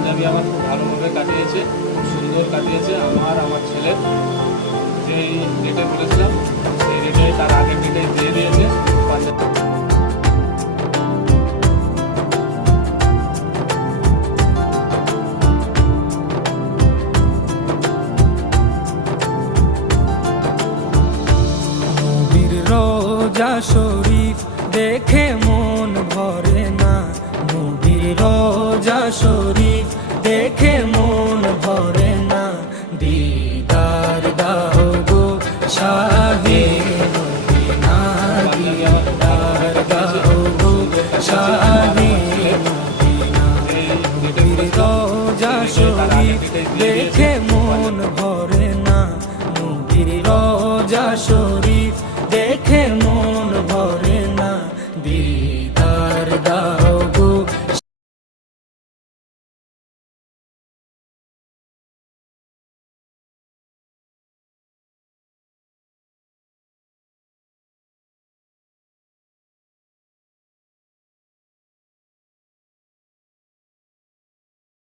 পাঞ্জাবি আমার খুব ভালোভাবে কাটিয়েছে, খুব সুন্দর কাটিয়েছে। আমার ছেলের যেই ডেটে বলেছিলাম সেই ডেটে, তার আগের ডেটে দিয়ে দিয়েছে পাঞ্জাবি। রোজা শরীফ দেখে মন ভরে না, নবীর রোজা শরীফ দেখে মন